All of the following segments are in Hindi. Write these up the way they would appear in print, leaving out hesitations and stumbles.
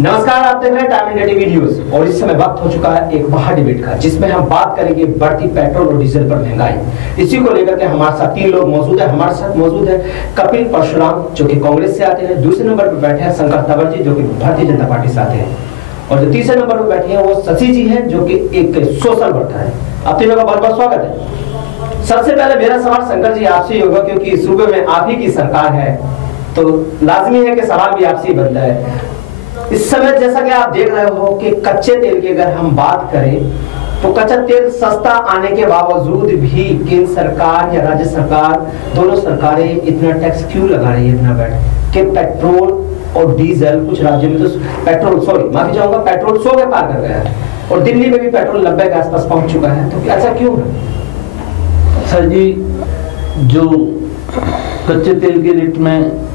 नमस्कार, आप देख रहे हैं टाइम इंडिया टीवी न्यूज और इस समय वक्त हो चुका है एक बड़ा डिबेट का, जिसमें हम बात करेंगे बढ़ती पेट्रोल और डीजल पर महंगाई। इसी को लेकर के हमारे साथ 3 लोग मौजूद है। हमारे साथ मौजूद है कपिल परशुराम, जो कि कांग्रेस से आते हैं। दूसरे नंबर पर बैठे हैं शंकर तंवर जी, जो कि भारतीय जनता पार्टी से आते हैं। और जो तीसरे नंबर पर बैठे हैं वो शशि जी हैं, जो कि एक सोशल वर्कर है। आप तीनों का बहुत बहुत स्वागत है। सबसे पहले मेरा सवाल शंकर जी आपसे ही होगा, क्योंकि सूबे में आप ही की सरकार है, तो लाजमी है कि सवाल भी आपसे ही बनता है। इस समय जैसा कि आप देख रहे हो कि कच्चे तेल की अगर हम बात करें तो कच्चा तेल सस्ता आने के बावजूद भी केंद्र सरकार या राज्य सरकार, दोनों सरकारें इतना टैक्स क्यों लगा रही है, इतना बैठ कि पेट्रोल और डीजल कुछ राज्यों में तो पेट्रोल 100 के पार कर गया है और दिल्ली में भी पेट्रोल 90 के आसपास पहुंच चुका है। तो ऐसा क्यों है? सर जी, जो कच्चे तेल के रेट में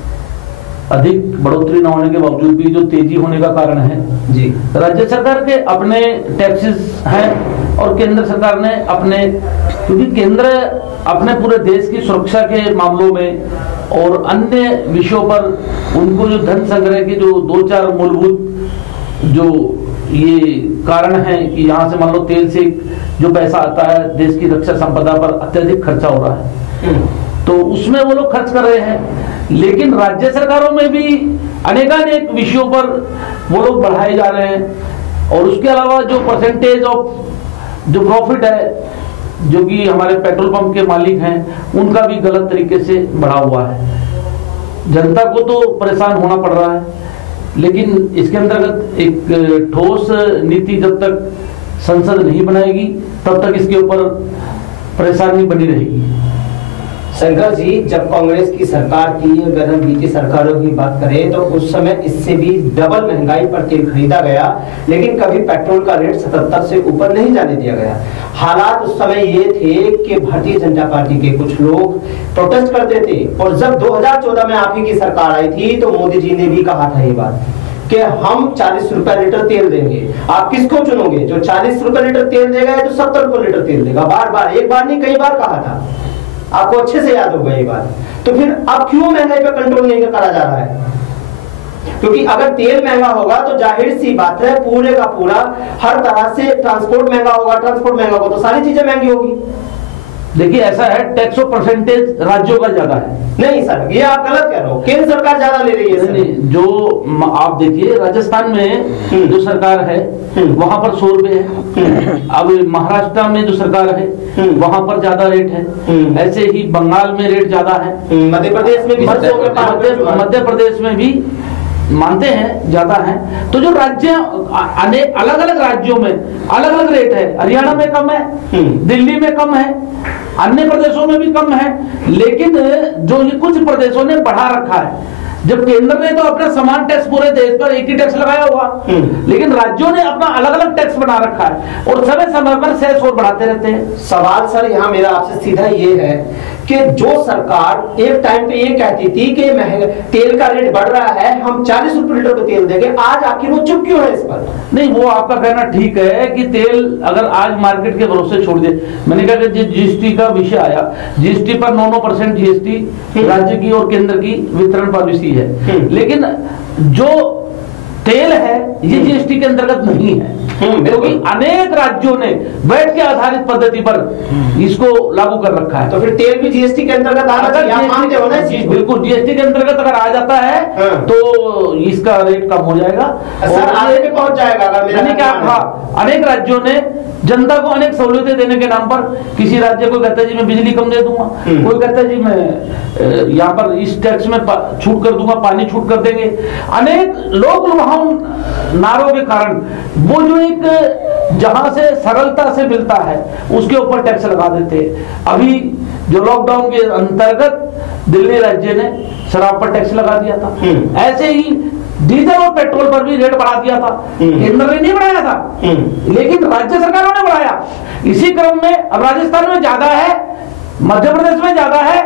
अधिक बढ़ोतरी न होने के बावजूद भी जो तेजी होने का कारण है जी, राज्य सरकार के अपने टैक्सेस हैं और केंद्र सरकार ने अपने, क्योंकि केंद्र अपने पूरे देश की सुरक्षा के मामलों में और अन्य विषयों पर उनको जो धन संग्रह के जो 2-4 मूलभूत जो ये कारण है कि यहाँ से मान लो तेल से जो पैसा आता है देश की रक्षा संपदा पर अत्यधिक खर्चा हो रहा है, तो उसमें वो लोग खर्च कर रहे हैं। लेकिन राज्य सरकारों में भी अनेकानेक विषयों पर वो लोग बढ़ाए जा रहे हैं और उसके अलावा जो परसेंटेज ऑफ जो प्रॉफिट है जो कि हमारे पेट्रोल पंप के मालिक हैं उनका भी गलत तरीके से बढ़ा हुआ है। जनता को तो परेशान होना पड़ रहा है, लेकिन इसके अंतर्गत एक ठोस नीति जब तक संसद नहीं बनाएगी तब तक इसके ऊपर परेशानी बनी रहेगी। शंकर जी, जब कांग्रेस की सरकार थी, अगर हम बीती सरकारों की बात करें तो उस समय इससे भी डबल महंगाई पर तेल खरीदा गया, लेकिन कभी पेट्रोल का रेट 77 से ऊपर नहीं जाने दिया गया। हालात उस समय ये थे कि भारतीय जनता पार्टी के कुछ लोग प्रोटेस्ट करते थे और जब 2014 में आप ही की सरकार आई थी तो मोदी जी ने भी कहा था ये बात कि हम 40 रुपए लीटर तेल देंगे। आप किसको चुनोगे? जो 40 रुपए लीटर तेल देगा या जो 70 रुपए लीटर तेल देगा? बार बार, एक बार नहीं कई बार कहा था, आपको अच्छे से याद होगा ये बात। तो फिर अब क्यों महंगाई पर कंट्रोल नहीं करा जा रहा है? क्योंकि अगर तेल महंगा होगा तो जाहिर सी बात है पूरे का पूरा हर तरह से ट्रांसपोर्ट महंगा होगा, ट्रांसपोर्ट महंगा होगा तो सारी चीजें महंगी होगी। देखिए ऐसा है, टैक्स और परसेंटेज राज्यों का ज्यादा है। नहीं सर, ये आप गलत कह रहे हो, केंद्र सरकार ज्यादा ले रही है। नहीं, जो आप देखिए राजस्थान में जो सरकार है वहां पर 100 रुपए है। अब महाराष्ट्र में जो सरकार है वहां पर ज्यादा रेट है। ऐसे ही बंगाल में रेट ज्यादा है। मध्य प्रदेश में भी, मध्य प्रदेश में भी मानते हैं ज्यादा है। तो जो राज्य अलग अलग राज्यों में अलग अलग रेट है। हरियाणा में कम है, दिल्ली में कम है, अन्य प्रदेशों में भी कम है, लेकिन जो ये कुछ प्रदेशों ने बढ़ा रखा है। जब केंद्र ने तो अपना समान टैक्स पूरे देश पर एक ही टैक्स लगाया हुआ, लेकिन राज्यों ने अपना अलग अलग टैक्स बना रखा है और समय समय पर सेस और बढ़ाते रहते हैं। सवाल सर यहाँ मेरा आपसे सीधा ये है कि जो सरकार एक टाइम पे ये कहती थी कि महंगा तेल का रेट बढ़ रहा है, हम 40 रुपए लीटर पे तेल देंगे, आज आखिर वो चुप क्यों है इस पर? नहीं, वो आपका कहना ठीक है कि तेल अगर आज मार्केट के भरोसे छोड़ दे। मैंने कहा कि जीएसटी का विषय आया, जीएसटी पर 9% जीएसटी राज्य की और केंद्र की वितरण पॉलिसी है, लेकिन जो तेल है ये जीएसटी के अंतर्गत नहीं है, क्योंकि अनेक राज्यों ने वैट के आधारित पद्धति पर इसको लागू कर रखा है। तो फिर तेल भी जीएसटी के अंतर्गत आ जाता है? बिल्कुल, जीएसटी के अंतर्गत अगर आ जाता है तो इसका रेट कम हो जाएगा और आगे भी पहुंच जाएगा। मैंने क्या कहा, अनेक राज्यों ने जनता को अनेक सहूलियतें देने के नाम पर, किसी राज्य को कहता है जी मैं बिजली कम दे दूंगा, कोई कहता है जी मैं यहाँ पर इस टैक्स में छूट कर दूंगा, पानी छूट कर देंगे। अनेक लोग नारों के कारण वो जो एक जहां से सरलता से मिलता है उसके ऊपर टैक्स लगा देते हैं। अभी जो लॉकडाउन के अंतर्गत दिल्ली राज्य ने शराब पर टैक्स लगा दिया था, ऐसे ही डीजल और पेट्रोल पर भी रेट बढ़ा दिया था। केंद्र ने नहीं बढ़ाया था, लेकिन राज्य सरकारों ने बढ़ाया। इसी क्रम में अब राजस्थान में ज्यादा है, मध्य प्रदेश में ज्यादा है,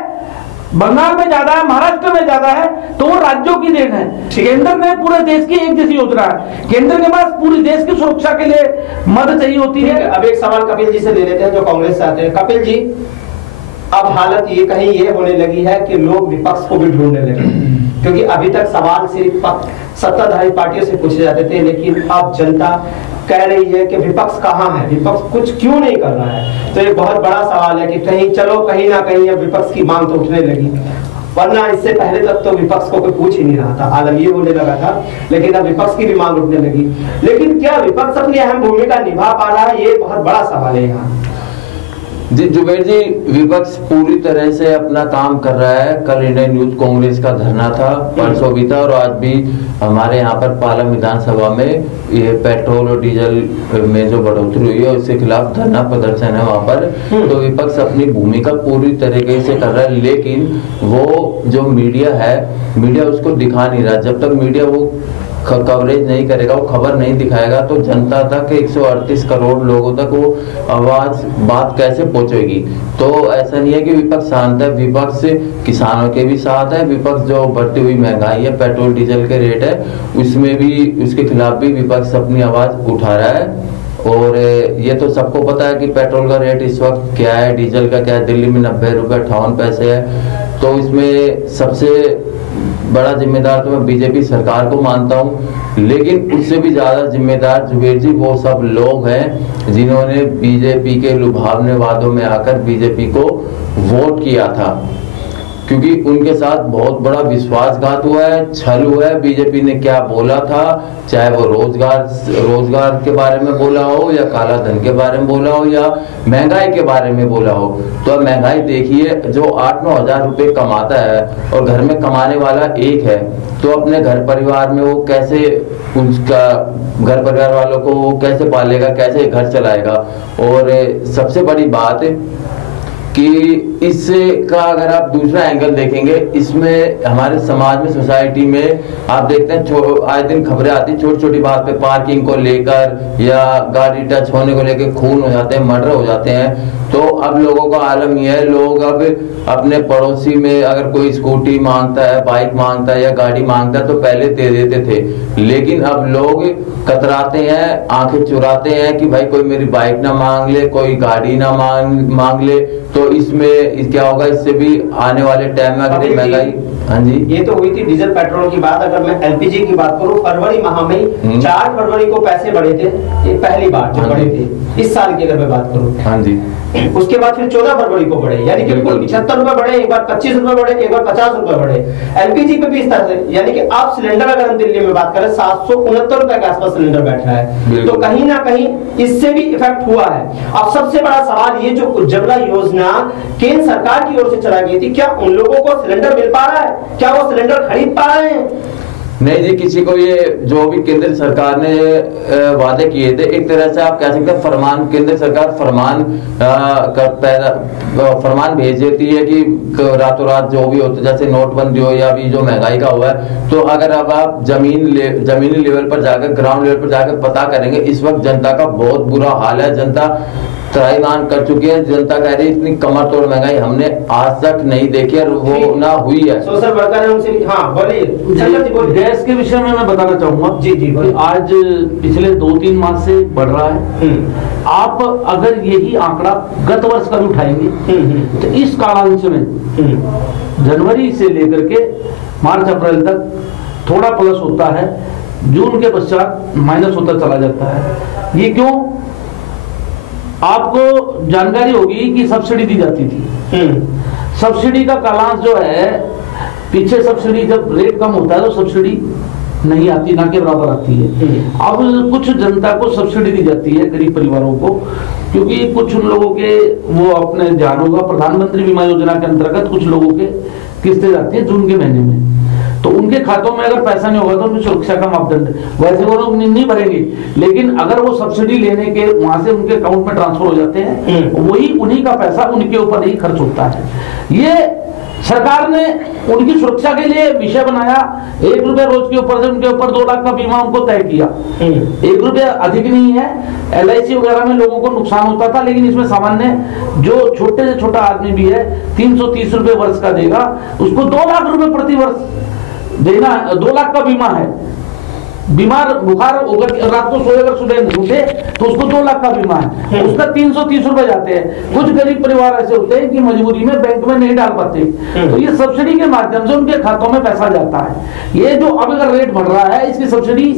बंगाल में ज्यादा है, महाराष्ट्र में ज्यादा है, तो वो राज्यों की देन है। केंद्र में पूरे देश की एक जैसी योजना है, केंद्र के पास पूरी देश की सुरक्षा के लिए मदद चाहिए होती है। अब एक सवाल कपिल जी से ले लेते हैं जो कांग्रेस से आते हैं। कपिल जी, अब हालत ये कहीं ये होने लगी है कि लोग विपक्ष को भी ढूंढने लगे। क्योंकि अभी तक सवाल सिर्फ सत्ताधारी पार्टियों से पूछे जाते थे, लेकिन अब जनता कह रही है कि विपक्ष कहाँ है, विपक्ष कुछ क्यों नहीं कर रहा है। तो एक बहुत बड़ा सवाल है कि कहीं ना कहीं अब विपक्ष की मांग तो उठने लगी, वरना इससे पहले तक तो विपक्ष को कोई पूछ ही नहीं रहा था, आलम ये होने लगा था, लेकिन अब विपक्ष की भी मांग उठने लगी। लेकिन क्या विपक्ष अपनी अहम भूमिका निभा पा रहा है, ये बहुत बड़ा सवाल है यहाँ। जी जुबेर जी, विपक्ष पूरी तरह से अपना काम कर रहा है। कल इंडियन यूथ कांग्रेस का धरना था, परसों भी था और आज भी हमारे यहाँ पर पालम विधानसभा में ये पेट्रोल और डीजल में जो बढ़ोतरी हुई है उसके खिलाफ धरना प्रदर्शन है वहाँ पर। तो विपक्ष अपनी भूमिका पूरी तरीके से कर रहा है, लेकिन वो जो मीडिया है, मीडिया उसको दिखा नहीं रहा। जब तक मीडिया वो कवरेज नहीं करेगा, वो खबर नहीं दिखाएगा, तो जनता तक 138 करोड़ लोगों तक वो आवाज बात कैसे पहुंचेगी। तो ऐसा नहीं है कि विपक्ष शांत है, विपक्ष किसानों के भी साथ है, विपक्ष जो बढ़ती हुई महंगाई है, पेट्रोल डीजल के रेट है, उसमें भी उसके खिलाफ भी विपक्ष अपनी आवाज उठा रहा है। और ये तो सबको पता है कि पेट्रोल का रेट इस वक्त क्या है, डीजल का क्या है, दिल्ली में 90 रुपए 58 पैसे है। तो इसमें सबसे बड़ा जिम्मेदार तो मैं बीजेपी सरकार को मानता हूं, लेकिन उससे भी ज्यादा जिम्मेदार जुबेर जी वो सब लोग हैं जिन्होंने बीजेपी के लुभावने वादों में आकर बीजेपी को वोट किया था, क्योंकि उनके साथ बहुत बड़ा विश्वासघात हुआ है, छल हुआ है। बीजेपी ने क्या बोला था, चाहे वो रोजगार के बारे में बोला हो या काला धन के बारे में बोला हो या महंगाई के बारे में बोला हो। तो अब महंगाई देखिए, जो 8-9 हजार रुपए कमाता है और घर में कमाने वाला एक है, तो अपने घर परिवार में वो कैसे, उसका घर परिवार वालों को वो कैसे पालेगा, कैसे घर चलाएगा। और सबसे बड़ी बात कि इसका अगर आप दूसरा एंगल देखेंगे, इसमें हमारे समाज में, सोसाइटी में आप देखते हैं आए दिन खबरें आती हैं, छोटी छोटी बात पे पार्किंग को लेकर या गाड़ी टच होने को लेकर खून हो जाते हैं, मर्डर हो जाते हैं। तो अब लोगों का आलम यह है, लोग अब अपने पड़ोसी में अगर कोई स्कूटी मांगता है, बाइक मांगता है या गाड़ी मांगता है तो पहले दे देते थे, लेकिन अब लोग कतराते हैं, आंखें चुराते हैं कि भाई कोई मेरी बाइक ना मांग ले, कोई गाड़ी ना मांग ले। तो इसमें क्या होगा, इससे भी आने वाले टाइम में अगर महंगाई। हाँ जी, ये तो हुई थी डीजल पेट्रोल की बात। अगर मैं एलपीजी की बात करूं, फरवरी माह में 4 फरवरी को पैसे बढ़े थे, ये पहली बार जो बढ़े थे इस साल की अगर मैं बात करूं। हाँ जी, उसके बाद फिर 14 फरवरी को बढ़े, यानी कि कुल 75 रुपए बढ़े, एक बार 25 रुपए बढ़े, एक बार 50 रुपए बढ़े। एलपीजी पे भी इस तरह से, यानी कि आप सिलेंडर अगर हम दिल्ली में बात करें 769 रुपए के आसपास सिलेंडर बैठ रहा है। तो कहीं ना कहीं इससे भी इफेक्ट हुआ है। अब सबसे बड़ा सवाल, ये जो उज्ज्वला योजना केंद्र सरकार की ओर से चलाई गई थी, क्या उन लोगों को सिलेंडर मिल पा रहा है, क्या वो सिलेंडर खरीद पा रहे हैं? नहीं जी, किसी को ये जो भी केंद्र सरकार ने वादे किए थे, एक तरह से आप कह सकते हैं फरमान, केंद्र सरकार फरमान भेज देती है कि रातों रात जो भी होता, जैसे नोटबंदी हो या भी जो महंगाई का हुआ है। तो अगर अब आप जमीनी लेवल पर जाकर, ग्राउंड लेवल पर जाकर पता करेंगे, इस वक्त जनता का बहुत बुरा हाल है। जनता त्राईमान कर चुकी है, जनता कह रही है इतनी कमर तोड़ महंगाई हमने आज तक नहीं देखी और वो ना हुई है। सोशल वर्कर है उनसे। हाँ बोलिए। गैस के विषय में मैं बताना चाहूंगा जी जी, आज पिछले 2-3 माह से बढ़ रहा है। आप अगर यही आंकड़ा गत वर्ष का भी उठाएंगे तो इस कालांश में जनवरी से लेकर के मार्च अप्रैल तक थोड़ा प्लस होता है, जून के पश्चात माइनस होता चला जाता है। ये क्यों? आपको जानकारी होगी कि सब्सिडी दी जाती थी। सब्सिडी का कालांश जो है, पीछे सब्सिडी जब रेट कम होता है तो सब्सिडी नहीं आती, ना के बराबर आती है। अब कुछ जनता को सब्सिडी दी जाती है, गरीब परिवारों को, क्योंकि कुछ उन लोगों के वो अपने ध्यान होगा, प्रधानमंत्री बीमा योजना के अंतर्गत कुछ लोगों के किस्तें जाती है जून के महीने में। तो उनके खातों में अगर पैसा नहीं होगा तो उनकी सुरक्षा का मापदंड, वैसे वो लोग नहीं भरेंगे, लेकिन अगर वो सब्सिडी लेने के वहां से उनके अकाउंट में ट्रांसफर हो जाते हैं, वही उन्हीं का पैसा उनके ऊपर ही खर्च होता है। ये सरकार ने उनकी सुरक्षा के लिए विषय बनाया। 1 रुपए रोज के ऊपर से उनके ऊपर 2 लाख का बीमा उनको तय किया। 1 रुपया अधिक नहीं है। LIC वगैरह में लोगों को नुकसान होता था, लेकिन इसमें सामान्य जो छोटे से छोटा आदमी भी है 330 रुपए वर्ष का देगा, उसको 2 लाख रुपए प्रति वर्ष देना, 2 लाख का बीमा है। बीमार बुखार होकर रात को सोए, अगर सुबह नहीं उठे तो उसको 2 लाख का बीमा है, उसका 330 रुपए जाते हैं। कुछ गरीब परिवार ऐसे होते हैं कि मजबूरी में बैंक में नहीं डाल पाते, तो ये सब्सिडी के माध्यम से उनके खातों में पैसा जाता है। ये जो अब अगर रेट बढ़ रहा है, इसकी सब्सिडी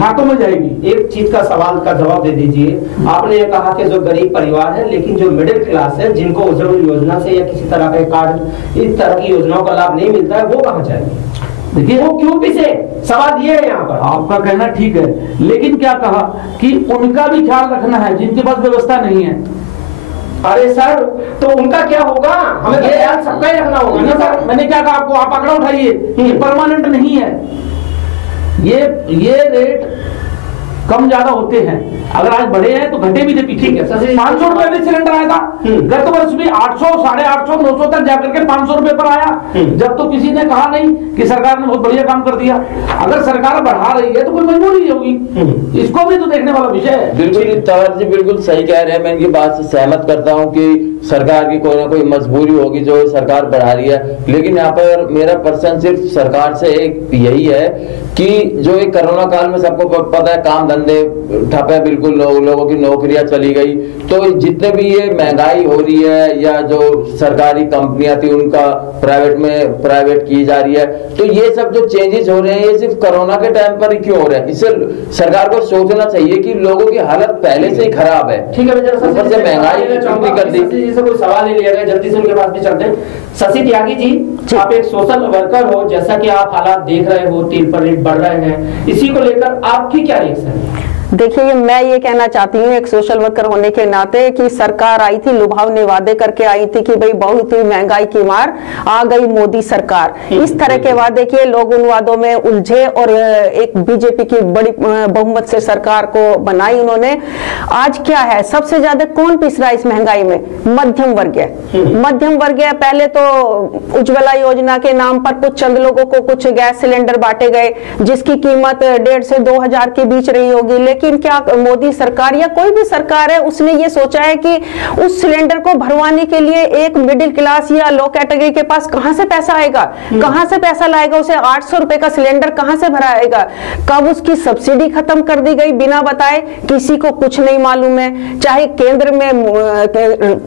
खातों में जाएगी। एक चीज का सवाल का जवाब दे दीजिए। आपने ये कहा कि जो गरीब परिवार है, लेकिन जो मिडिल क्लास है, जिनको उज्ज्वला योजना से या किसी तरह के कार्ड, इस तरह की योजनाओं का लाभ नहीं मिलता है, वो कहाँ जाएंगे? देखिए वो क्यों पीछे? सवाल ये है यहाँ पर। आपका कहना ठीक है, लेकिन क्या कहा कि उनका भी ख्याल रखना है जिनके पास व्यवस्था नहीं है। अरे सर, तो उनका क्या होगा? हमें ख्याल सबका ही रखना होगा ना सर। मैंने क्या कहा आपको, आप आंकड़ा उठाइए, ये परमानेंट नहीं है। ये रेट कम ज्यादा होते हैं, अगर आज बढ़े हैं तो घटे भी थे पीछे। 500 रुपए में सिलेंडर आया था, गत वर्ष भी 800, 850, 900 तक जाकर के 500 रुपए पर आया, जब तो किसी ने कहा नहीं कि सरकार ने बहुत बढ़िया काम कर दिया। अगर सरकार बढ़ा रही है तो कोई मजबूरी होगी, इसको भी तो देखने वाला विषय है। बिल्कुल तंवर जी बिल्कुल सही कह रहे हैं, मैं इनकी बात से सहमत करता हूँ कि सरकार की कोई ना कोई मजबूरी होगी जो सरकार बढ़ा रही है। लेकिन यहाँ पर मेरा प्रश्न सिर्फ सरकार से एक यही है कि जो एक कोरोना काल में सबको पता है काम धंधे ठप है, बिल्कुल लोगों की नौकरियां चली गई, तो जितने भी ये महंगाई हो रही है या जो सरकारी कंपनियां थी उनका प्राइवेट की जा रही है, तो ये सब जो चेंजेस हो रहे हैं ये सिर्फ कोरोना के टाइम पर ही क्यों हो रहे हैं? इससे सरकार को सोचना चाहिए कि लोगों की हालत पहले से ही खराब है। ठीक है, ऊपर से महंगाई कर दी। से कोई सवाल नहीं लिया गया, जल्दी से उनके पास भी चलते हैं। शशि त्यागी जी, आप एक सोशल वर्कर हो, जैसा कि आप हालात देख रहे हो, तेल पर रेट बढ़ रहे हैं, इसी को लेकर आपकी क्या रिएक्शन है? देखिए, मैं ये कहना चाहती हूँ एक सोशल वर्कर होने के नाते कि सरकार आई थी, लुभावने वादे करके आई थी कि भाई बहुत ही महंगाई की मार, आ गई मोदी सरकार। इस तरह के वादे किए, लोग उन वादों में उलझे और एक बीजेपी की बड़ी बहुमत से सरकार को बनाई उन्होंने। आज क्या है, सबसे ज्यादा कौन पिस रहा है इस महंगाई में? मध्यम वर्ग। पहले तो उज्ज्वला योजना के नाम पर कुछ चंद लोगों को कुछ गैस सिलेंडर बांटे गए, जिसकी कीमत 1,500 से 2,000 के बीच रही होगी। लेकिन क्या मोदी सरकार या कोई भी सरकार है, उसने ये सोचा है कि उस सिलेंडर को भरवाने के लिए एक मिडिल क्लास या लो कैटेगरी के पास कहां से पैसा आएगा, कहां से पैसा लाएगा? उसे 800 रुपए का सिलेंडर कहां से भराएगा? कब उसकी सब्सिडी खत्म कर दी गई बिना बताए, किसी को कुछ नहीं मालूम है। चाहे केंद्र में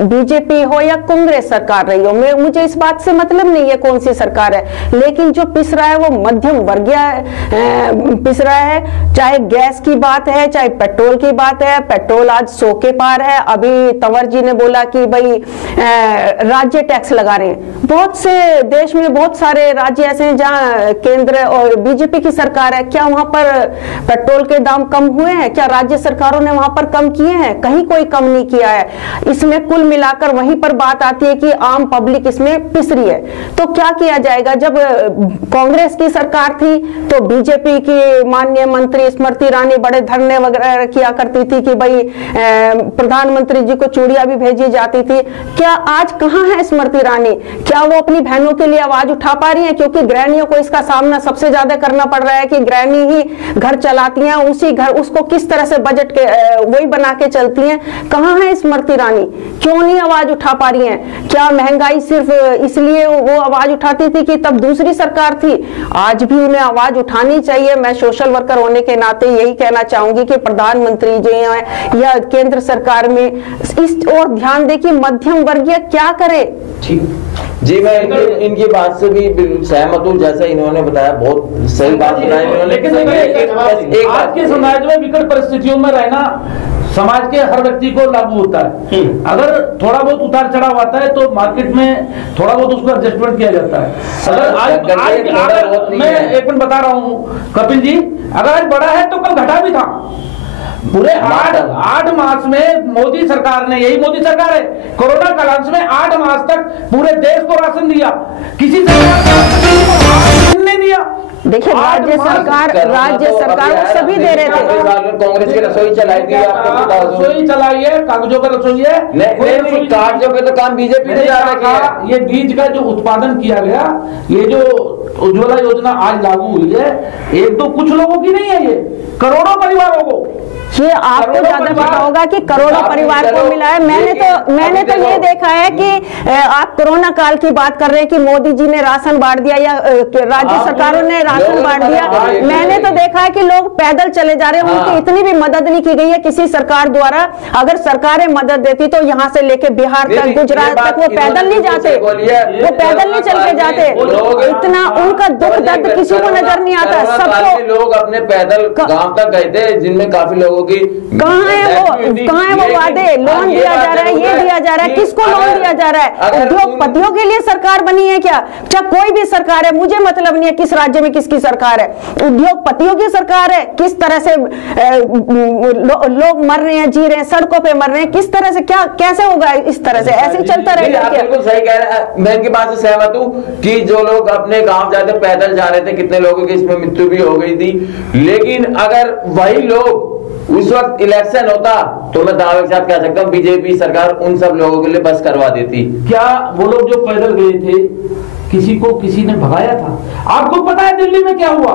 बीजेपी हो या कांग्रेस सरकार रही हो, मुझे इस बात से मतलब नहीं है कौन सी सरकार है, लेकिन जो पिस रहा है वो मध्यम वर्गीय पिस रहा है। चाहे गैस की बात है, चाहे पेट्रोल की बात है, पेट्रोल आज 100 के पार है। अभी तंवर जी ने बोला कि भाई राज्य टैक्स लगा रहे हैं। बहुत से देश में बहुत सारे राज्य ऐसे हैं जहां केंद्र और बीजेपी की सरकार है, क्या वहां पर पेट्रोल के दाम कम हुए हैं? क्या राज्य सरकारों ने वहां पर कम किए हैं? कहीं कोई कम नहीं किया है। इसमें कुल मिलाकर वहीं पर बात आती है कि आम पब्लिक इसमें पिस रही है। तो क्या किया जाएगा? जब कांग्रेस की सरकार थी तो बीजेपी की माननीय मंत्री स्मृति ईरानी बड़े धरने वगैरह किया करती थी कि भाई प्रधानमंत्री जी को चूड़ियां भी भेजी जाती थी। क्या आज कहां है स्मृति ईरानी? क्या वो अपनी बहनों के लिए आवाज उठा पा रही है? क्योंकि गृहिणियों को इसका सामना सबसे ज्यादा करना पड़ रहा है कि गृहिणी ही घर चलाती हैं, उसी घर उसको किस तरह से बजट के वही बना के चलती हैं। कहां है स्मृति ईरानी? क्यों नहीं आवाज उठा पा रही हैं? क्या महंगाई सिर्फ इसलिए वो आवाज उठाती थी कि तब दूसरी सरकार थी? आज भी उन्हें आवाज उठानी चाहिए। मैं सोशल वर्कर होने के नाते यही कहना चाहूंगी कि प्रधानमंत्री जो है या केंद्र सरकार में इस और ध्यान दे कि मध्यम वर्गीय क्या करे। जी, मैं इनकी बात से भी सहमत हूँ। जैसा इन्होंने बताया, बहुत सही बात बताई इन्होंने। लेकिन आज के समाज में विकट परिस्थितियों में रहना समाज के हर व्यक्ति को लागू होता है। अगर थोड़ा बहुत उतार चढ़ाव आता है तो मार्केट में थोड़ा बहुत उसको एडजस्टमेंट किया जाता है। अगर आज मैं एक मिनट बता रहा हूँ कपिल जी, अगर आज बढ़ा है तो कल घटा भी था। पूरे 8 मास में मोदी सरकार ने, यही मोदी सरकार है, कोरोना कालांश में 8 मास तक पूरे देश को राशन दिया। किसी सरकार ने नहीं दिया। देखिए, राज्य सरकार सभी दे रहे थे। कांग्रेस की रसोई चलाई थी, रसोई चलाई है, कागजों पर रसोई है, नहीं कागजों पे तो काम बीजेपी ने ज्यादा किया। ये बीज का जो उत्पादन किया गया, ये जो उज्ज्वला योजना आज लागू हुई है, एक तो कुछ लोगों की नहीं है, ये करोड़ों परिवारों को। ये आपको ज्यादा पता होगा कि करोड़ों परिवार को मिला है। मैंने तो ये देखा है कि आप कोरोना काल की बात कर रहे हैं कि मोदी जी ने राशन बांट दिया या राज्य सरकारों ने राशन बांट दिया। मैंने तो देखा है कि लोग पैदल चले जा रहे हैं, उनकी इतनी भी मदद नहीं की गई है किसी सरकार द्वारा। अगर सरकारें मदद देती तो यहाँ से लेके बिहार तक, गुजरात तक वो पैदल नहीं जाते, वो पैदल नहीं चल के जाते। इतना उनका दुख दर्द किसी को नजर नहीं आता। सबको लोग अपने पैदल गांव तक गए थे, जिनमें काफी लोगों की कहाँ है वो वादे? लोन दिया जा रहा है, ये दिया जा रहा है, किसको लोन दिया जा रहा है? उद्योगपतियों के लिए सरकार बनी है क्या? चाहे कोई भी सरकार है, मुझे मतलब नहीं है किस राज्य में किसकी सरकार है, उद्योगपतियों की सरकार है। किस तरह से लोग मर रहे हैं, जी रहे हैं, सड़कों पे मर रहे हैं, किस तरह से, क्या कैसे होगा इस तरह से? ऐसे ही चलता रहेगा? बिल्कुल सही कह रहे हैं, मैं इनकी बात से सहमत हूँ कि जो लोग अपने गांव जाते पैदल जा रहे थे, कितने लोगों की इसमें मृत्यु भी हो गई थी। लेकिन अगर वही लोग उस वक्त इलेक्शन होता तो मैं दावे के साथ कह सकता हूँ बीजेपी सरकार उन सब लोगों के लिए बस करवा देती। क्या वो लोग जो पैदल गए थे किसी को किसी ने भगाया था? आपको पता है दिल्ली में क्या हुआ?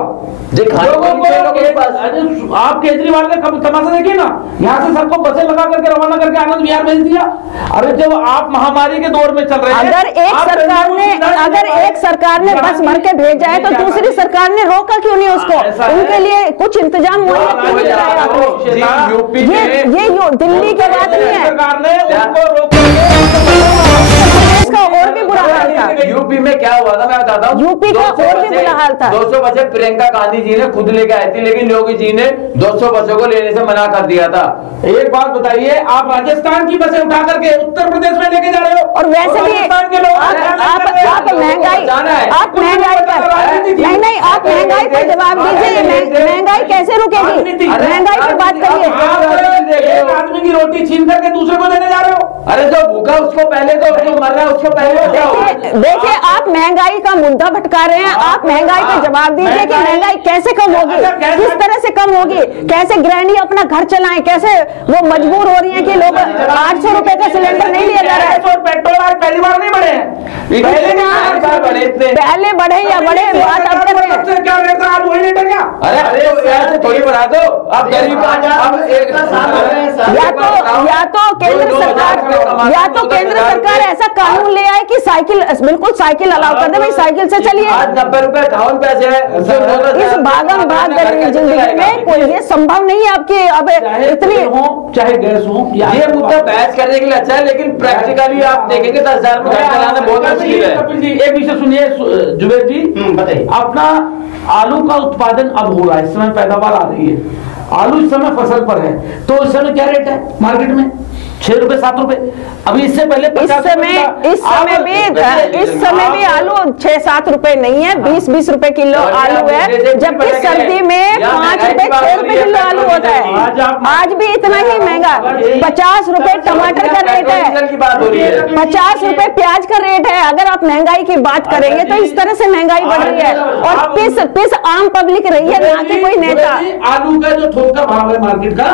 आप केजरीवाल का तमाशा देखिए ना, यहाँ से सबको बसें लगा करके रवाना करके आनंद विहार भेज दिया। अरे जब आप महामारी के दौर में चल रहे हैं, अगर एक सरकार ने बस भर के भेजा है तो दूसरी सरकार ने रोका क्यों नहीं उसको? उनके लिए कुछ इंतजाम मुहैया क्यों नहीं कराया आपने? ये दिल्ली की बात नहीं है, सरकार ने उनको रोका। इसका और भी बुरा हाल था। यूपी में क्या हुआ था मैं बताता हूँ। यूपी का और भी बुरा हाल था। 200 बसें प्रियंका गांधी जी ने खुद लेके आई थी, लेकिन योगी जी ने 200 बसों को लेने से मना कर दिया था। एक बात बताइए, आप राजस्थान की बसें उठा करके उत्तर प्रदेश में लेके जा रहे हो, और वैसे भी आप महंगाई आप महंगाई पर जवाब दीजिए। महंगाई कैसे रुकेगी? महंगाई पर बात करिए। एक आदमी की रोटी छीन करके दूसरे को देने जा रहे हो। अरे जो भूखा उसको पहले दो, जो मर रहा है उसको पहले देखिए, आप महंगाई का मुद्दा भटका रहे हैं। आप महंगाई पर जवाब दीजिए कि महंगाई कैसे कम होगी, किस तरह से कम होगी, कैसे गृहिणी अपना घर चलाएं, कैसे वो मजबूर हो रही है कि लोग 800 रुपए का सिलेंडर नहीं लिया जा रहा है। पेट्रोल आज पहली बार नहीं बढ़े हैं, पहले बढ़े या बढ़े बात आप कर रहे हैं। क्या रेट आज वही रेट है क्या? अरे थोड़ी बढ़ा दो। अब गरीब या तो केंद्र सरकार ऐसा कानून ले आए कि साइकिल, बिल्कुल साइकिल अलाउ कर दे, भाई साइकिल से चलिए। आज 90 रुपए 58 पैसे है। इस भागम भाग गरीब जिंदगी में कोई ये संभव नहीं है आपकी। अब इतनी चाहे गैस हो, ये मुद्दा बहस करने के लिए अच्छा है, लेकिन प्रैक्टिकली आप देखेंगे 10,000 में घर चलाना बहुत मुश्किल है। कपिल जी एक विषय सुनिए, जुबेर जी बताइए। अपना आलू का उत्पादन अब हो रहा है, इस समय पैदावार आ रही है, आलू इस समय फसल पर है, तो इस समय क्या रेट है मार्केट में? 6 रुपए 7 रुपए। अभी इससे पहले इस समय भी आलू 6-7 रुपए नहीं है, 20-20 रुपए किलो आलू है, जबकि सर्दी में 5 रुपए 6 रुपए किलो आलू होता है। आज भी इतना ही महंगा। 50 रुपए टमाटर का रेट है, 50 रुपए प्याज का रेट है। अगर आप महंगाई की बात करेंगे तो इस तरह से महंगाई बढ़ रही है, और पिस आम पब्लिक रही है, ना कि कोई नेता। आलू का जो थोक का भाव है मार्केट का,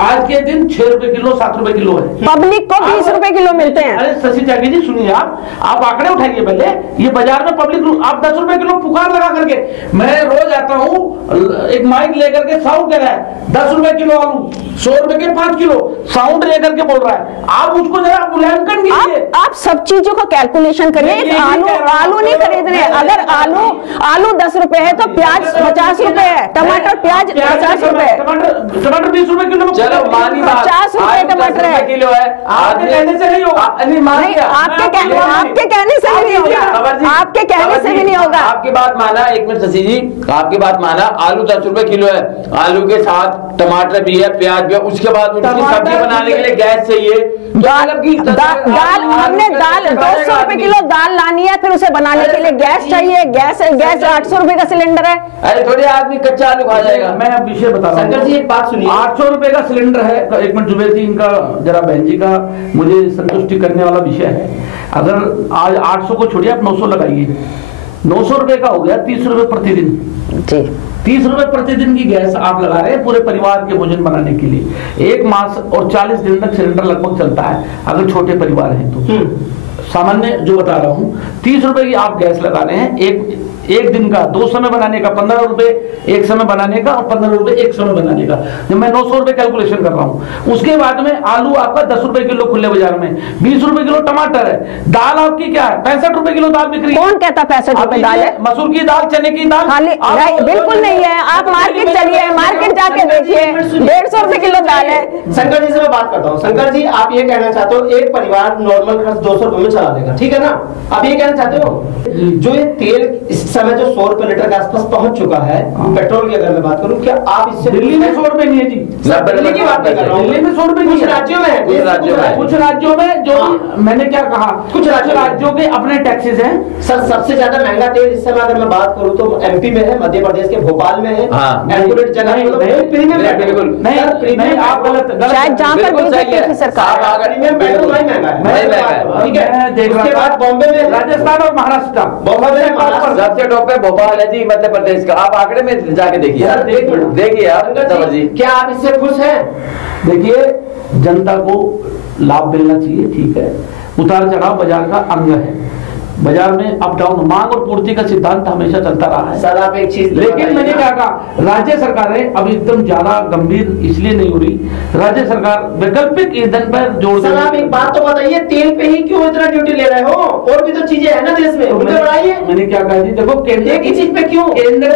आज के दिन 6 रुपए किलो 7 रुपए किलो है। पब्लिक को 20 रुपए किलो मिलते हैं। अरे शशि त्यागी जी सुनिए, आप आंकड़े उठाइए पहले। ये बाजार में पब्लिक आप 10 रुपए किलो पुकार लगा करके, मैं रोज आता हूँ एक माइक लेकर के साउंड कह रहा है 10 रुपए किलो आलू, 100 रुपए के 5 किलो साउंड लेकर के बोल रहा है। आप उसको जरा मूल्यांकन कीजिए। आप सब चीजों का कैलकुलेशन करिए। आलू नहीं खरीदने। अगर आलू 10 रुपए है तो प्याज 50 रुपए है, टमाटर प्याज 50 रुपए, टमाटर 20 रुपए किलो। चलो मानी 50 रुपए टमाटर है किलो है। आपके कहने से नहीं होगा। आपके कहने से भी नहीं होगा। आपके कहने से भी नहीं होगा। आपकी बात माना, एक मिनट शशि जी, आपकी बात माना, आलू 10 रुपए किलो है, आलू के साथ टमाटर भी है, प्याज भी है, उसके बाद उसकी सब्जी बनाने के लिए गैस चाहिए, दाल हमने दाल 200 रुपए किलो दाल लानी है, फिर उसे बनाने के लिए गैस चाहिए। गैस 800 रुपए का सिलेंडर है। अरे थोड़ी आदमी कच्चा आलू खा जाएगा। मैं अब विषय बता रहा हूँ। शंकर जी एक बात सुनिए, 800 रुपए का सिलेंडर है। एक मिनट जुबेर जी, इनका जरा बहन जी का मुझे संतुष्टि करने वाला विषय है। अगर आज 800 को छोड़िए, आप 900 लगाइए, 900 रुपए का हो गया 30 रुपए प्रतिदिन जी। 30 रुपए प्रतिदिन की गैस आप लगा रहे हैं पूरे परिवार के भोजन बनाने के लिए। 1 मास और 40 दिन तक सिलेंडर लगभग चलता है अगर छोटे परिवार हैं तो। सामान्य जो बता रहा हूं, 30 रुपए की आप गैस लगा रहे हैं, एक दिन का 2 समय बनाने का 15 रुपए एक समय बनाने का और 15 रुपए एक समय बनाने का, जब मैं 900 रुपए कैलकुलेशन कर रहा हूं। उसके बाद में आलू आपका 10 रुपए किलो खुले बाजार में, 20 रुपए किलो टमाटर है, दाल आपकी क्या है 65 रुपए किलो दाल बिक रही है। कौन कहता 65 रुपए दाल है? मसूर की दाल, चने की दाल खाली बिल्कुल नहीं है। आप मार्केट चलिए, मार्केट जाके देखिए 150 रुपए किलो दाल है। शंकर जी से मैं बात करता हूँ। शंकर जी, आप ये कहना चाहते हो एक परिवार नॉर्मल खर्च 200 रुपए में चला देगा, ठीक है ना? आप ये कहना चाहते हो जो ये तेल इस समय जो 100 रुपए लीटर के आसपास पहुंच चुका है, पेट्रोल की अगर मैं बात करूं, क्या आप इससे दिल्ली में 100 रुपए नहीं है जी, दिल्ली की बात नहीं कर रहा हूं, दिल्ली में 100 रुपए कुछ राज्यों में है, कुछ राज्यों में जो मैंने क्या कहा, कुछ राज्यों के अपने टैक्सेस हैं। सर सबसे ज्यादा महंगा तेल इस समय अगर मैं बात करूं तो एमपी में है, मध्य प्रदेश के भोपाल में है, एकुरेट जगह बिल्कुल नहीं, आप गलत शायद जहां पर बीजेपी की सरकार प्रीमियम पेट्रोल वही महंगा है, ठीक है। उसके बाद बॉम्बे में, राजस्थान और महाराष्ट्र, बॉम्बे में सबसे टॉप पे भोपाल है जी, मध्य प्रदेश का। आप आंकड़े में जाके देखिए, देखिए आप जी, क्या आप इससे खुश हैं? देखिए जनता को लाभ मिलना चाहिए, ठीक है, उतार चढ़ाव बाजार का अंग है, बाजार में अप डाउन, मांग और पूर्ति का सिद्धांत हमेशा चलता रहा है। सर आप एक चीज, लेकिन मैंने क्या कहा, राज्य सरकारें अब एकदम ज्यादा गंभीर इसलिए नहीं हो रही, राज्य सरकार वैकल्पिक ईंधन पर जोर दे। सर आप एक बात तो बताइए, तेल पे ही क्यों इतना ड्यूटी ले रहे हो? और भी तो चीजें है ना देश में, उनको बढ़ाइए। मैंने क्या कहा जी, देखो केंद्र की चीज पे क्यों, केंद्र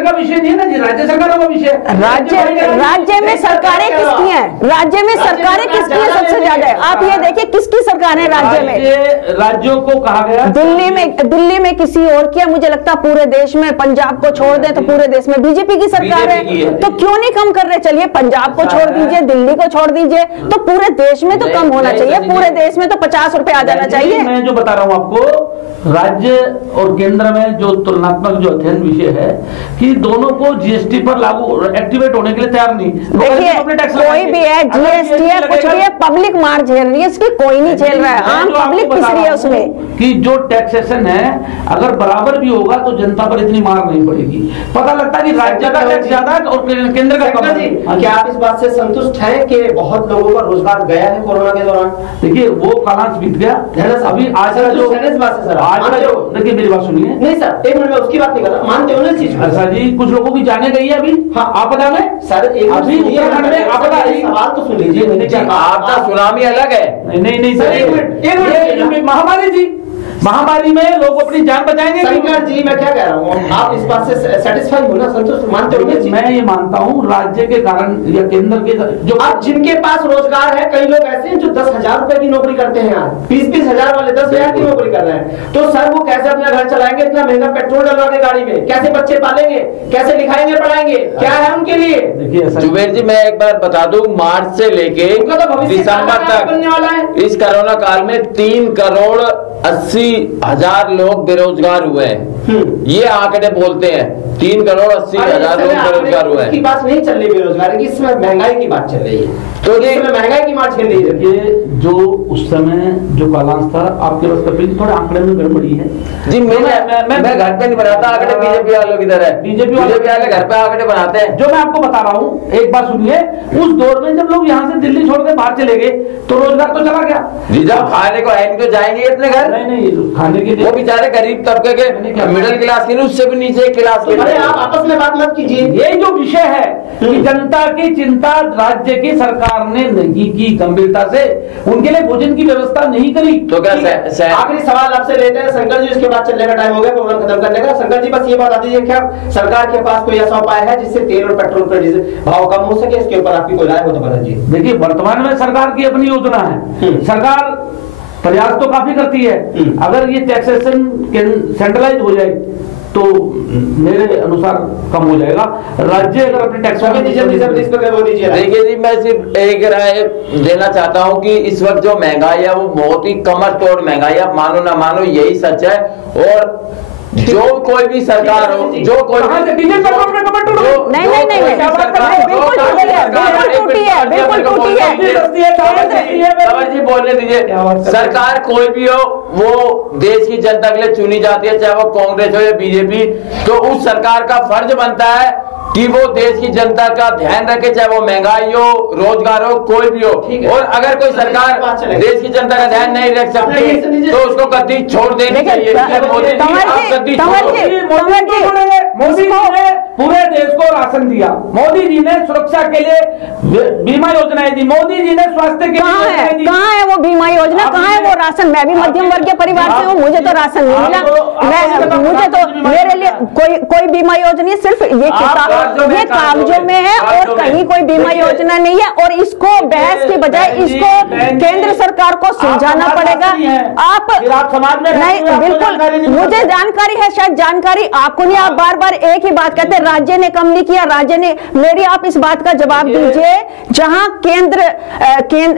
का विषय नहीं है ना जी, राज्य सरकारों का विषय। राज्य में सरकारें किसकी हैं? राज्य में सरकारें किसकी हैं सबसे ज्यादा? आप ये देखिए किसकी सरकार है राज्य में? राज्यों को कहा गया दिल्ली में किसी और की है, मुझे लगता है पूरे देश में, पंजाब को छोड़ दें तो पूरे देश में बीजेपी की सरकार है, तो क्यों नहीं कम कर रहे? चलिए पंजाब को छोड़ दीजिए, दिल्ली को छोड़ दीजिए, तो पूरे देश में तो कम होना चाहिए, पूरे देश में तो 50 रुपए आ जाना चाहिए। मैं जो बता रहा हूं आपको, राज्य और केंद्र में जो तुलनात्मक जो अध्ययन विषय है कि दोनों को जीएसटी पर लागू एक्टिवेट होने के लिए तैयार नहीं। देखिए कोई भी है, जीएसटी है, कुछ भी है, पब्लिक मार झेल रही है, इसकी कोई नहीं झेल रहा है, आम पब्लिक पिस रही है उसमें। कि जो टैक्सेशन है अगर बराबर भी होगा तो जनता पर इतनी मार नहीं पड़ेगी। पता लगता है कि राज्य का टैक्स ज्यादा है और केंद्र का कम है। क्या आप इस बात से संतुष्ट हैं कि बहुत लोगों का रोजगार गया है कोरोना के दौरान? देखिए वो कालांश बीत गया, अभी आज का जो देखिए मेरी बात सुनिए। नहीं सर एक मिनट में उसकी बात नहीं कर रहा, मानते हो ना चीज? अच्छा जी, कुछ लोगों की जाने गई है अभी आपदा में। सर अभी उत्तराखंड में आपदा आई, सवाल तो सुन लीजिए, आपका सुनामी अलग है। नहीं सर एक मिनट, महामारी जी, महामारी में लोग अपनी जान बचाएंगे। शंकर जी मैं क्या कह रहा हूँ, आप इस बात से सेटिस्फाई हो ना, संतुष्ट मानते हो? मैं ये मानता हूँ राज्य के कारण या केंद्र के जो आप जिनके पास रोजगार है, कई लोग ऐसे हैं जो 10,000 रुपए की नौकरी करते हैं, 20-20 हजार वाले 10,000 की नौकरी कर रहे हैं, तो सर वो कैसे अपना घर चलाएंगे? इतना महंगा पेट्रोल डलवा के गाड़ी में कैसे बच्चे पालेंगे, कैसे लिखाएंगे पढ़ाएंगे, क्या है उनके लिए? देखिए जुबेर जी मैं एक बार बता दूं, मार्च से लेके दिसंबर तक बनने वाला है। इस कोरोना काल में 3,80,000 लोग बेरोजगार हुए हैं। ये आंकड़े बोलते हैं 3,80,000 लोग बेरोजगार हुए हैं। इसकी बात नहीं चल रही बेरोजगारी की, इसमें महंगाई की बात चल रही है, तो इसमें महंगाई की बात चल रही है। ये जो उस समय जो कालांश था, आपके पास कपिल थोड़े आंकड़े में गड़बड़ी है जी। मैं घर पे नहीं बनाता आंकड़े, बीजेपी वालों की तरह है। बीजेपी वाले घर पे आंकड़े बनाते हैं। जो मैं आपको बता रहा हूँ, एक बार सुनिए, उस दौर में जब लोग यहाँ से दिल्ली छोड़कर बाहर चले गए तो रोजगार तो चला गया जी। जब खाने को है तो जाएंगे इतने घर? नहीं खाने के लिए वो बेचारे गरीब तबके के, मिडिल क्लास के, उससे भी नीचे क्लास के। आप आपस में बात मत कीजिए। ये जो विषय है कि जनता की चिंता राज्य की सरकार ने नहीं की गंभीरता से, उनके लिए भोजन की व्यवस्था नहीं करी। तो क्या आखिरी सवाल आपसे लेते हैं शंकर जी, उसके बाद चलने का टाइम हो गया, प्रोग्राम खत्म करने का। शंकर जी बस ये बता दीजिए, क्या सरकार के पास कोई ऐसा उपाय है जिससे तेल और पेट्रोल का भाव कम हो सके? इसके ऊपर आपकी कोई राय हो तो बता दीजिए। देखिए वर्तमान में सरकार की अपनी योजना है, सरकार प्रयास तो काफी करती है। अगर ये टैक्सेशन सेंट्रलाइज हो जाए तो मेरे अनुसार कम हो जाएगा। राज्य अगर अपने टैक्स देखिए जी, मैं सिर्फ एक राय देना चाहता हूं कि इस वक्त जो महंगाई है वो बहुत ही कमर तोड़ महंगाई है, मानो ना मानो यही सच है। और जो कोई भी सरकार हो, जो कोई नहीं जी बोलने दीजिए। सरकार कोई भी हो वो देश की जनता के लिए चुनी जाती है, चाहे वो कांग्रेस हो या बीजेपी। तो उस सरकार का फर्ज बनता है कि वो देश की जनता का ध्यान रखे, चाहे वो महंगाई हो, रोजगार हो, कोई भी हो। और अगर कोई सरकार देश की जनता का ध्यान नहीं रख सकती तो उसको गद्दी छोड़ देनी चाहिए। मोदी जी ने पूरे देश को राशन दिया, मोदी जी ने सुरक्षा के लिए बीमा योजनाएं दी, मोदी जी ने स्वास्थ्य के लिए कहाँ है वो बीमा योजना, कहाँ है वो राशन? मैं भी मध्यम वर्गीय परिवार से हूँ, मुझे तो राशन नहीं मिला। मुझे तो मेरे लिए कोई बीमा योजना, सिर्फ ये कागजों में है और कहीं कोई बीमा योजना नहीं है। और इसको बहस की बजाय इसको केंद्र सरकार को सुलझाना पड़ेगा। आप समाज में नहीं, बिल्कुल मुझे जानकारी है, शायद जानकारी आपको नहीं। आप बार बार एक ही बात कहते हैं, राज्य ने कम नहीं किया, राज्य ने। मेरी आप इस बात का जवाब दीजिए,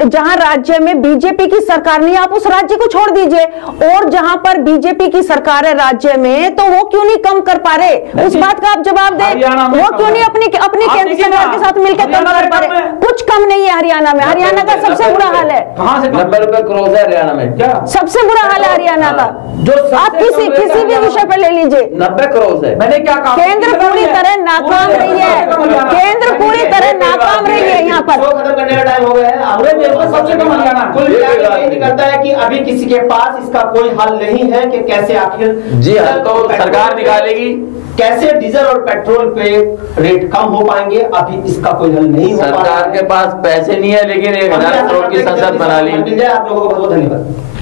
जहां राज्य में बीजेपी की सरकार नहीं, आप उस राज्य को छोड़ दीजिए, और जहां पर बीजेपी की सरकार है राज्य में, तो वो क्यों नहीं कम कर पा रहे? उस बात का आप जवाब दें। वो क्यों नहीं अपनी केंद्र सरकार के साथ मिलकर कम कर पा रहे? कुछ कम नहीं है हरियाणा में। हरियाणा का सबसे बुरा हाल है। 90 रुपए क्रॉस है हरियाणा में, क्या सबसे बुरा हाल है हरियाणा का? आप किसी भी विषय पर ले लीजिए, 90 क्रॉस है। मैंने क्या कहा? केंद्र पूरी तरह नाकाम रही है, केंद्र पूरी तरह नाकाम रही है। यहाँ पर खत्म करने का टाइम हो गया है। पूरे देश में सबसे कम हरियाणा। कुल करता है कि अभी किसी के पास इसका कोई हल नहीं है कि कैसे आखिर जी हल तो सरकार निकालेगी, कैसे डीजल और पेट्रोल पे रेट कम हो पाएंगे। अभी इसका कोई हल नहीं हो। सरकार के पास पैसे नहीं है, लेकिन 1000 करोड़ की संसद बना ली। आप लोगों को बहुत बहुत धन्यवाद।